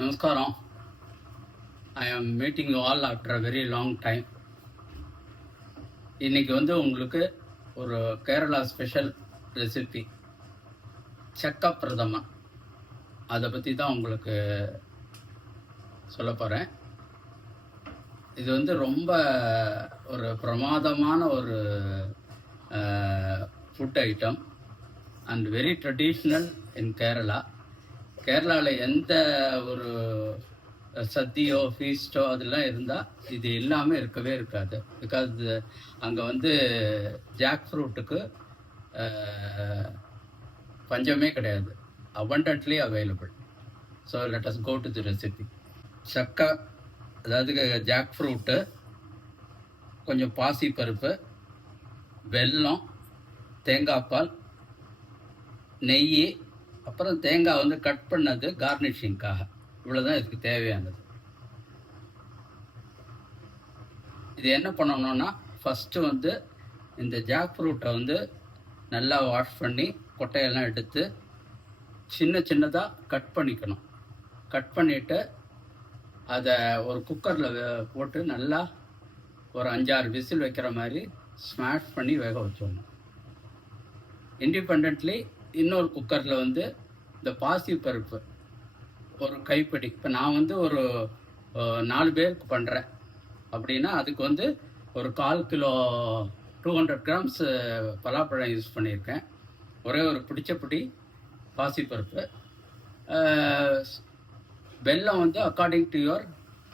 நமஸ்காரம். ஐ ஆம் meeting you all after a very long time. இன்றைக்கி உங்களுக்கு ஒரு கேரளா ஸ்பெஷல் ரெசிபி சக்க பிரதமன், அதை பற்றி தான் உங்களுக்கு சொல்ல போகிறேன். இது ரொம்ப ஒரு பிரமாதமான ஒரு food item and very traditional in Kerala. கேரளாவில் எந்த ஒரு சத்தியோ ஃபீஸ்டோ அதெல்லாம் இருந்தால் இது எல்லாமே இருக்கவே இருக்காது. பிகாஸ் அங்கே ஜாக் ஃப்ரூட்டுக்கு பஞ்சமே கிடையாது, abundantly available. So let us go to the recipe. சக்கை, அதாவது ஜாக் ஃப்ரூட்டு, கொஞ்சம் பாசி பருப்பு, வெல்லம், தேங்காய் பால், நெய், அப்புறம் தேங்காய் கட் பண்ணது கார்னிஷிங்காக. இவ்வளோதான் இதுக்கு தேவையானது. இது என்ன பண்ணணும்னா, ஃபஸ்ட்டு இந்த ஜாக் ஃப்ரூட்டை நல்லா வாஷ் பண்ணி கொட்டையெல்லாம் எடுத்து சின்ன சின்னதாக கட் பண்ணிக்கணும். கட் பண்ணிவிட்டு அதை ஒரு குக்கரில் போட்டு நல்லா ஒரு 5-6 விசில் வைக்கிற மாதிரி ஸ்மாஷ் பண்ணி வேக வச்சிடணும். இண்டிபெண்ட்லி இன்னொரு குக்கரில் இந்த பாசி பருப்பு ஒரு கைப்பிடி, இப்போ நான் ஒரு 4 பேருக்கு பண்ணுறேன் அப்படின்னா அதுக்கு ஒரு 1/4 கிலோ 200 கிராம்ஸ் பலாப்பழம் யூஸ் பண்ணியிருக்கேன். ஒரே ஒரு பிடி பாசிப்பருப்பு, வெல்லம் according to your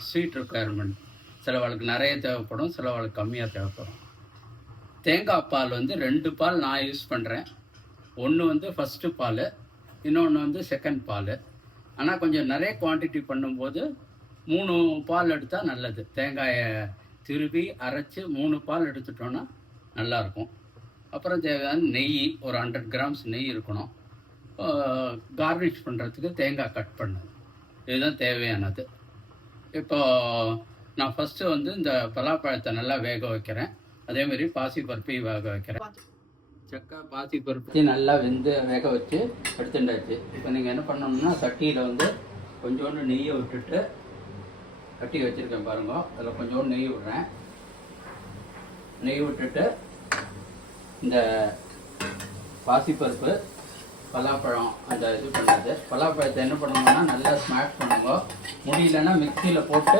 sweet requirement. சிலவாளுக்கு நிறைய தேவைப்படும், சிலவாளுக்கு கம்மியாக தேவைப்படும். தேங்காய் பால் 2 பால் நான் யூஸ் பண்ணுறேன். ஒன்று ஃபஸ்ட்டு பால், இன்னொன்று செகண்ட் பால். ஆனால் கொஞ்சம் நிறைய குவான்டிட்டி பண்ணும்போது 3 பால் எடுத்தால் நல்லது. தேங்காயை திருவி அரைச்சி 3 பால் எடுத்துட்டோன்னா நல்லாயிருக்கும். அப்புறம் தேவையான நெய், ஒரு 100 கிராம்ஸ் நெய் இருக்கணும். கார்னிஷ் பண்ணுறதுக்கு தேங்காய் கட் பண்ணது, இதுதான் தேவையானது. இப்போது நான் ஃபஸ்ட்டு இந்த பலாப்பழத்தை நல்லா வேக வைக்கிறேன். அதேமாரி பாசி பருப்பையும் வேக வைக்கிறேன். சக்கை பாசி பருப்பு நல்லா வேக வச்சு எடுத்துட்டாச்சு. இப்போ நீங்கள் என்ன பண்ணணும்னா, சட்டியில் கொஞ்சோண்டு நெய்யை விட்டுட்டு, கட்டி வச்சுருக்கேன் பாருங்க, அதில் கொஞ்சோண்டு நெய் விடுறேன். நெய் விட்டுட்டு இந்த பாசிப்பருப்பு, பலாப்பழம் அந்த இது பண்ணது, பலாப்பழத்தை என்ன பண்ணணும்னா நல்லா ஸ்மாஷ் பண்ணுங்க. முடியலன்னா மிக்சியில் போட்டு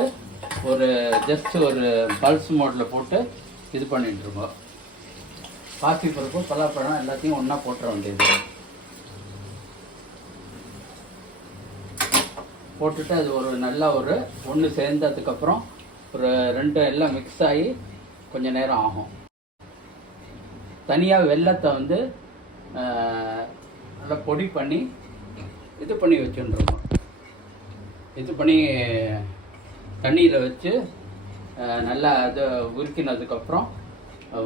ஒரு ஜஸ்ட் ஒரு பல்ஸ் மோடில் போட்டு இது பண்ணிட்டுருங்க. பாசி பருப்பு, பலாப்பழம் எல்லாத்தையும் ஒன்றா போட்டுற வேண்டியது. போட்டுட்டு அது நல்லா ஒன்று சேர்ந்ததுக்கப்புறம் ஒரு 2 எல்லாம் மிக்ஸ் ஆகி கொஞ்சம் நேரம் ஆகும். தனியாக வெல்லத்தை நல்லா பொடி பண்ணி இது பண்ணி வச்சுருக்கோம். இது பண்ணி தண்ணியில் வச்சு நல்லா அது உருக்கினதுக்கப்புறம்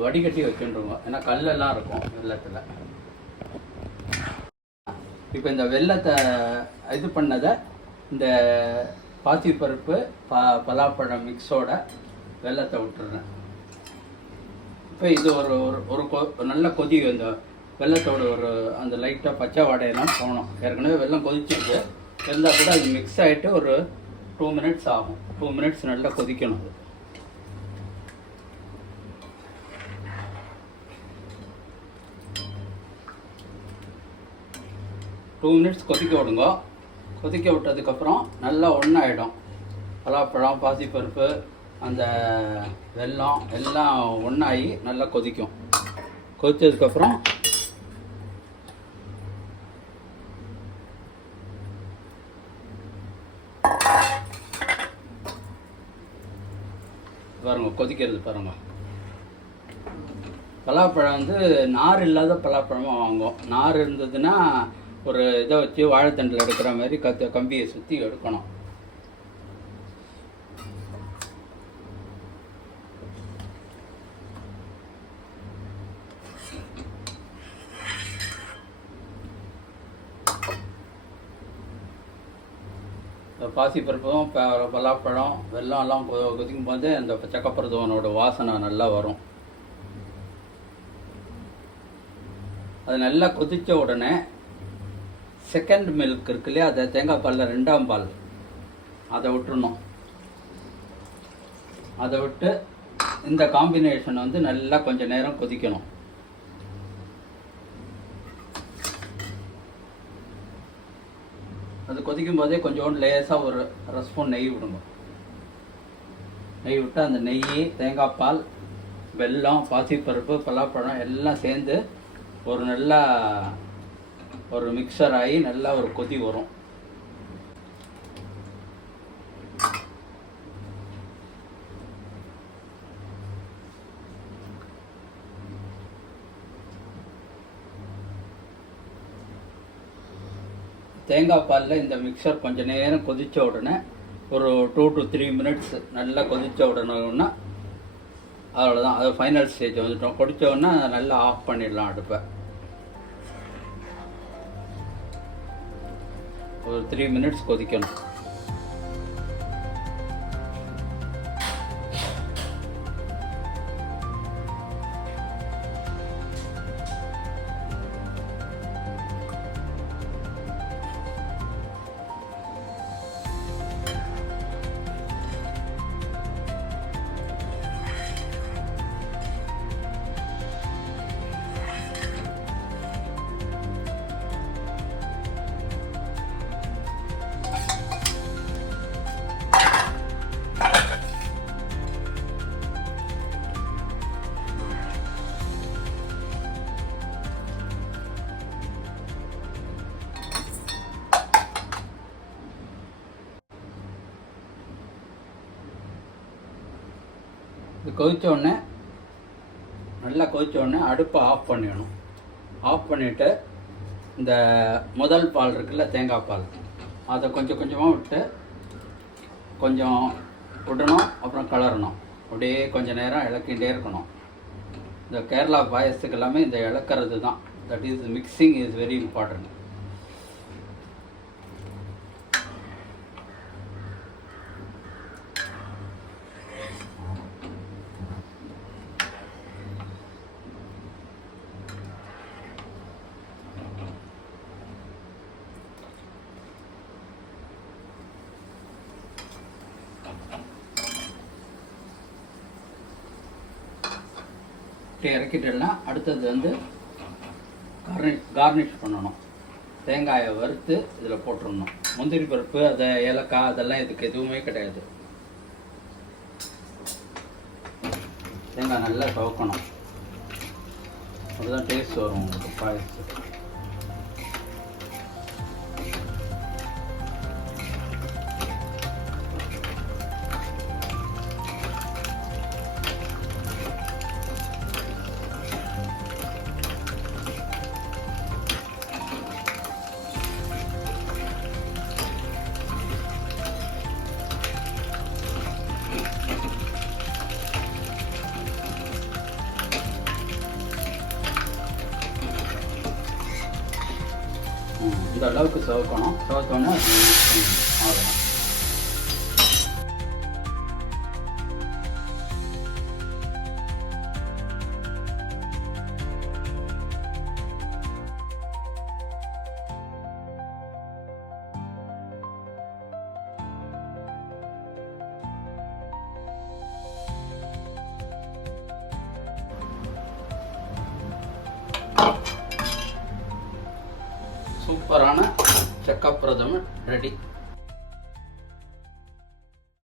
வடிகட்டி வச்சுருவோம். ஏன்னா கல்லெல்லாம் இருக்கும் வெள்ளத்தில். இப்போ இந்த வெள்ளத்தை இது பண்ணதை இந்த பாசிப்பருப்பு பலாப்பழம் மிக்ஸோட வெள்ளத்தை விட்டுறேன். இப்போ இது ஒரு நல்ல கொதி, இந்த வெள்ளத்தோட அந்த லைட்டாக பச்சை வாடையெல்லாம் போகணும். ஏற்கனவே வெள்ளம் கொதிச்சிருக்கு இருந்தால் கூட அது மிக்ஸ் ஆகிட்டு ஒரு 2 மினிட்ஸ் ஆகும். 2 மினிட்ஸ் நல்லா கொதிக்கணும். அது 2 மினிட்ஸ் கொதிக்க விடுங்க. கொதிக்க விட்டதுக்கப்புறம் நல்லா ஒன்றாயிடும். பலாப்பழம், பாசிப்பருப்பு, அந்த வெல்லம் எல்லாம் ஒன்றாகி நல்லா கொதிக்கும். கொதித்ததுக்கப்புறம் பாருங்க, கொதிக்கிறது பாருங்க. பலாப்பழம் நார் இல்லாத பலாப்பழமாக வாங்கும். நார் இருந்ததுன்னா ஒரு இதை வச்சு வாழைத்தண்டில் எடுக்கிற மாதிரி கம்பியை சுற்றி எடுக்கணும். பாசிப்பருப்பும் பலாப்பழம் வெல்லம் எல்லாம் கொதிக்கும் போது அந்த சக்கப்பிரதமனோட வாசனை நல்லா வரும். அது நல்லா கொதித்த உடனே செகண்ட் மில்க் இருக்கு இல்லையா, அதை தேங்காய் பாலில் 2ஆம் பால் அதை விட்டுறணும். அதை விட்டு இந்த காம்பினேஷன் வந்து நல்லா கொஞ்சம் நேரம் கொதிக்கணும். அது கொதிக்கும் போதே கொஞ்சோண்டு லேசாக ஒரு 1 ஸ்பூன் நெய் விடுங்க. நெய் விட்டு அந்த நெய், தேங்காய் பால், வெல்லம், பாசிப்பருப்பு, பலாப்பழம் எல்லாம் சேர்ந்து ஒரு நல்லா ஒரு மிக்சர் ஆகி நல்லா ஒரு கொதி வரும். தேங்காய் பாலில் இந்த மிக்சர் கொஞ்சம் நேரம் கொதித்த உடனே ஒரு 2 to 3 மினிட்ஸ் நல்லா கொதித்த உடனேன்னா அவ்வளோதான். அது ஃபைனல் ஸ்டேஜ் வந்துட்டோம். கொதித்த உடனே நல்லா ஆஃப் பண்ணிடலாம் அடுப்பை. ஒரு 3 மினிட்ஸ் கொதிக்கணும். இது கொதித்த உடனே நல்லா கொதித்த உடனே அடுப்பை ஆஃப் பண்ணிடணும். ஆஃப் பண்ணிவிட்டு இந்த முதல் பால் இருக்குல்ல, தேங்காய் பால், அதை கொஞ்சம் கொஞ்சமாக விட்டு கொஞ்சம் விடணும். அப்புறம் கலரணும். அப்படியே கொஞ்சம் நேரம் இளக்கிட்டே இருக்கணும். இந்த கேரளா பாயசத்துக்கு எல்லாமே இந்த இளக்கிறது தான், that is mixing is very important. இறக்கிட்டேன்னா அடுத்தது வந்து கார்னிஷ் பண்ணணும். தேங்காயை வறுத்து இதில் போட்டுடணும். முந்திரி பருப்பு, அதை ஏலக்காய், அதெல்லாம் இதுக்கு எதுவுமே கிடையாது. தேங்காய் நல்லா துவக்கணும். அதுதான் டேஸ்ட் வரும் உங்களுக்கு பாயசத்துக்கு. இந்த அளவுக்கு சவக்கணும். சவத்தோன்னா ஆகணும். சூப்பரான செக்கப் பிரதமன் ரெடி.